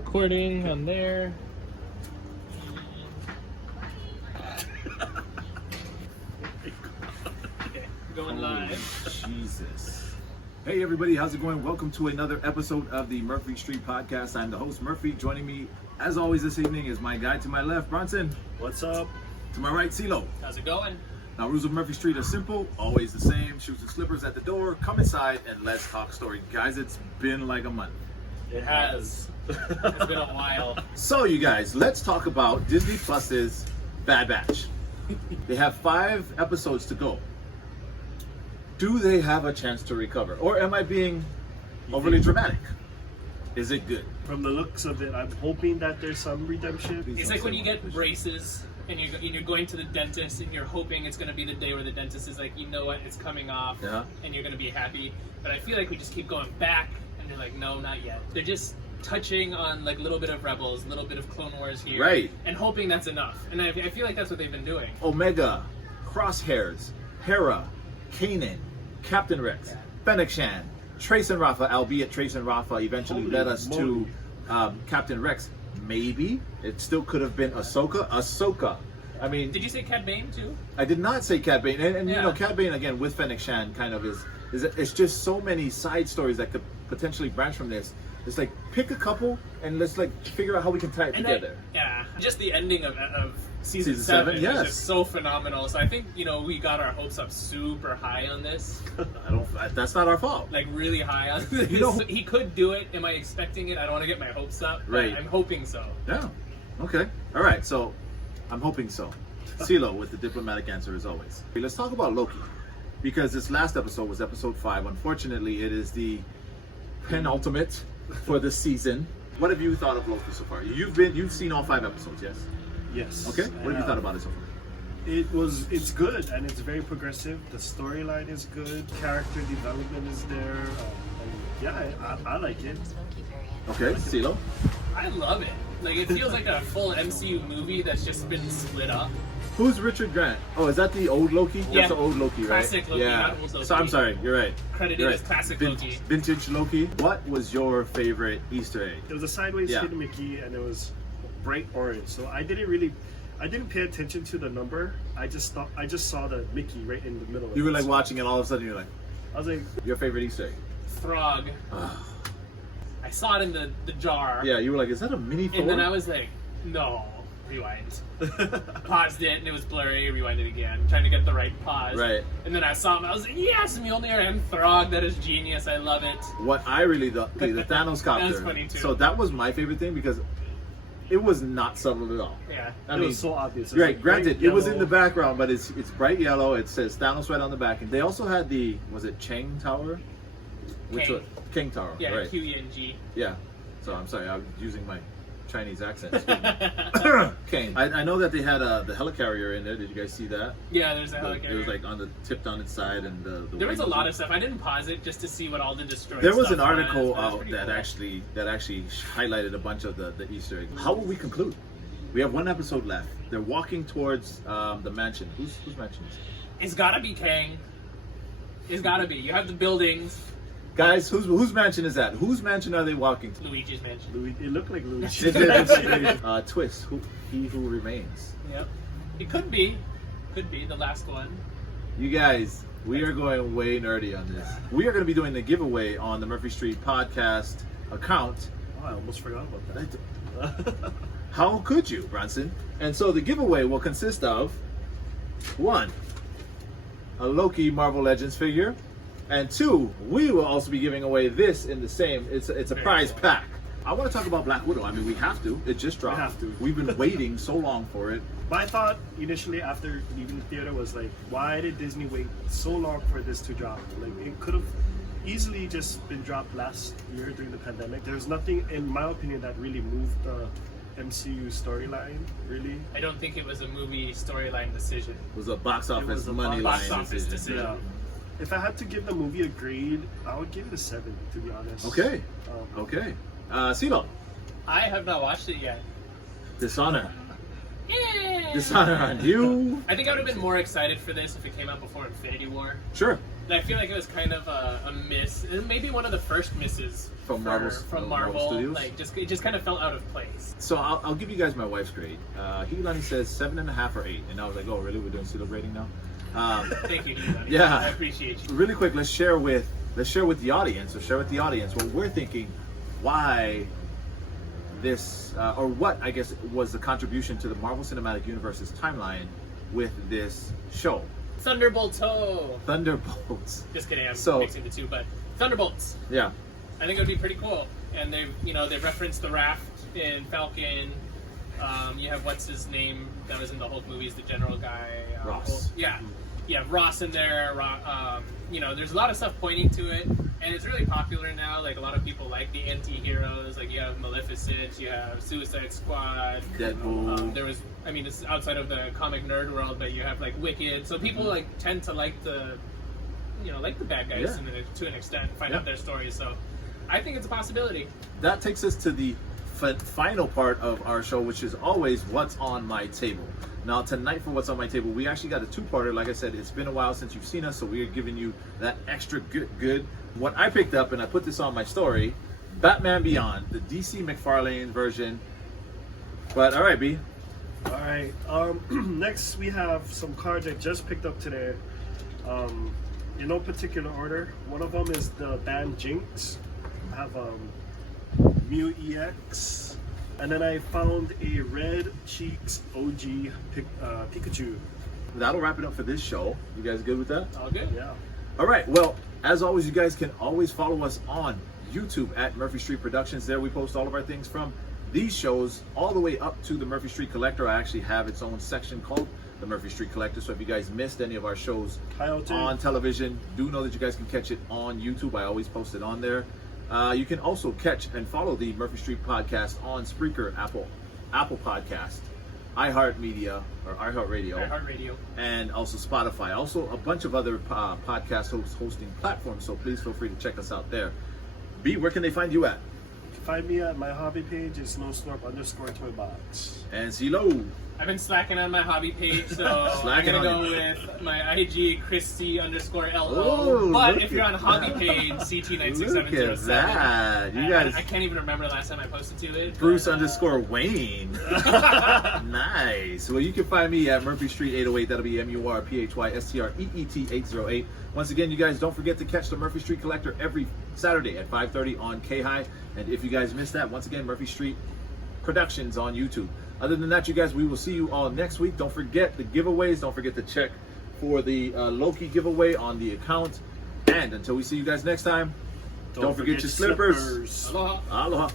recording on there. Okay, going live. Jesus. Hey everybody, how's it going? Welcome to another episode of the Murphy Street Podcast. I'm the host, Murphy. Joining me, as always this evening, is my guy to my left, Bronson. What's up? To my right, CeeLo. How's it going? Now, rules of Murphy Street are simple, always the same. Shoes and slippers at the door. Come inside and let's talk story. Guys, it's been like a month. It has. It's been a while. So, you guys, let's talk about Disney Plus's Bad Batch. They have 5 episodes to go. Do they have a chance to recover? Or am I being overly dramatic? Is it good? From the looks of it, I'm hoping that there's some redemption. It's like when you get braces and you're going to the dentist and you're hoping it's going to be the day where the dentist is like, you know what, it's coming off, and you're going to be happy. But I feel like we just keep going back and they're like, no, not yet. They're just touching on like a little bit of Rebels, a little bit of Clone Wars here, right? And hoping that's enough. And I feel like that's what they've been doing. Omega, Crosshairs, Hera, Kanan, Captain Rex, Fennec Shan, Trace and Rafa, albeit Trace and Rafa eventually led us to Captain Rex. Maybe it still could have been Ahsoka. I mean, did you say Cad Bane too? I did not say Cad Bane, and yeah. You know, Cad Bane again with Fennec Shan kind of is it's just so many side stories that could potentially branch from this. It's like pick a couple and let's like figure out how we can tie it together. Just the ending of season 7 yes, was just so phenomenal. So I think we got our hopes up super high on this. That's not our fault. Like really high on this. He could do it. Am I expecting it? I don't want to get my hopes up. Right. I'm hoping so. Yeah. Okay. All right. So I'm hoping so. CeeLo with the diplomatic answer as always. Okay, let's talk about Loki, because this last episode was episode 5. Unfortunately, it is the penultimate for the season. What have you thought of Loki so far? You've seen all 5 episodes, yes? Yes. Okay. What have you thought about it so far? It's good and it's very progressive. The storyline is good. Character development is there. I like it. Okay, CeeLo. I love it. Like it feels like a full MCU movie that's just been split up. Who's Richard Grant? Oh, is that the old Loki? Yeah. That's the old Loki, right? Classic Loki, not old Loki. So I'm sorry, you're right. Credited as classic Loki. Vintage Loki. What was your favorite Easter egg? It was a sideways hidden Mickey and it was bright orange. So I didn't pay attention to the number. I just saw the Mickey right in the middle of it. You were like watching it, all of a sudden you're like, I was like, your favorite Easter egg? Throg. I saw it in the jar. Yeah, you were like, is that a mini Thor? And then I was like, no. Rewind. Paused it and it was blurry. Rewind it again. Trying to get the right pause. Right. And then I saw him. I was like, yes, Mjolnir and Throg. That is genius. I love it. What I really the Thanos copter. That's funny too. So that was my favorite thing because it was not subtle at all. Yeah. I it mean, was so obvious. Right. Granted, it was in the background, but it's bright yellow. It says Thanos right on the back, and they also had was it Chang Tower? King Tower. Yeah. Right. QENG. Yeah. So I'm sorry, I'm using my Chinese accent. Kane. I know that they had the helicarrier in there. Did you guys see that? Yeah, there's a helicarrier. It was like tipped on its side, and there was a lot of stuff. I didn't pause it just to see what all the destroyed. There was stuff an article was that cool. actually highlighted a bunch of the Easter eggs. How will we conclude? We have 1 episode left. They're walking towards the mansion. Whose mansion is it? It's gotta be Kang. It's gotta be. You have the buildings. Guys, whose mansion is that? Whose mansion are they walking to? Luigi's mansion. It looked like Luigi. Twist. He who remains. Yep. It could be. Could be the last one. You guys, we are going way nerdy on this. We are going to be doing the giveaway on the Murphy Street Podcast account. Oh, I almost forgot about that. How could you, Bronson? And so the giveaway will consist of 1, a Loki Marvel Legends figure. And 2, we will also be giving away this in the same. It's a prize pack. I want to talk about Black Widow. I mean, we have to. It just dropped. We have to. We've been waiting so long for it. My thought initially after leaving the theater was like, why did Disney wait so long for this to drop? Like, it could have easily just been dropped last year during the pandemic. There's nothing, in my opinion, that really moved the MCU storyline, really. I don't think it was a movie storyline decision. It was a box office money box line office decision. Yeah. If I had to give the movie a grade, I would give it a 7, to be honest. Okay. Okay. CeeLo. I have not watched it yet. Dishonor. Dishonor on you. I think I would have been more excited for this if it came out before Infinity War. Sure. And I feel like it was kind of a miss. It was maybe one of the first misses From Marvel Marvel. Studios? Like it just kind of felt out of place. So I'll give you guys my wife's grade. Higulani says 7.5 or 8, and I was like, oh really? We're doing CeeLo grading now? Thank you, Hugh. Yeah. I appreciate you. Really quick, let's share with the audience, or share with the audience what we're thinking, why this, or what I guess was the contribution to the Marvel Cinematic Universe's timeline with this show. Thunderbolts, ho! Thunderbolts. Just kidding, I'm So- mixing the two, but Thunderbolts. Yeah. I think it would be pretty cool. And they referenced the raft in Falcon. You have what's his name that was in the Hulk movies, the general guy. Ross. Yeah. You have Ross in there. There's a lot of stuff pointing to it, and it's really popular now. Like a lot of people like the anti-heroes. Like you have Maleficent, you have Suicide Squad. Deadpool. It's outside of the comic nerd world, but you have like Wicked. So people like tend to like the bad guys to an extent, find out their stories. So I think it's a possibility. That takes us to the final part of our show, which is always what's on my table. Now tonight for what's on my table, we actually got a two-parter. Like I said, it's been a while since you've seen us, so we're giving you that extra good. What I picked up, and I put this on my story, Batman Beyond, the DC McFarlane version. But all right, B. All right. Next, we have some cards I just picked up today. In no particular order. One of them is the band Jinx. I have Mew EX. And then I found a Red Cheeks OG Pikachu. That'll wrap it up for this show. You guys good with that? All good. Yeah. All right. Well, as always, you guys can always follow us on YouTube at Murphy Street Productions. There we post all of our things from these shows all the way up to the Murphy Street Collector. I actually have its own section called the Murphy Street Collector. So if you guys missed any of our shows on television, do know that you guys can catch it on YouTube. I always post it on there. You can also catch and follow the Murphy Street Podcast on Spreaker, Apple Podcast, iHeartMedia or iHeartRadio, and also Spotify. Also a bunch of other podcast hosting platforms. So please feel free to check us out there. B, where can they find you at? Find me at my hobby page. It's nosnorp_toybox. And CeeLo. I've been slacking on my hobby page, so I'm gonna go with my IG Christy_LO. Oh, but if you're on hobby page, CT96707. Look at that. You guys. I can't even remember the last time I posted to it. Bruce_Wayne. Nice. Well, you can find me at Murphy Street 808. That'll be MURPHYSTREET 808. Once again, you guys don't forget to catch the Murphy Street Collector every Saturday at 5:30 on K-High. And if you guys missed that, once again, Murphy Street Productions on YouTube. Other than that, you guys, we will see you all next week. Don't forget the giveaways. Don't forget to check for the Loki giveaway on the account. And until we see you guys next time, don't forget your slippers. Aloha. Aloha.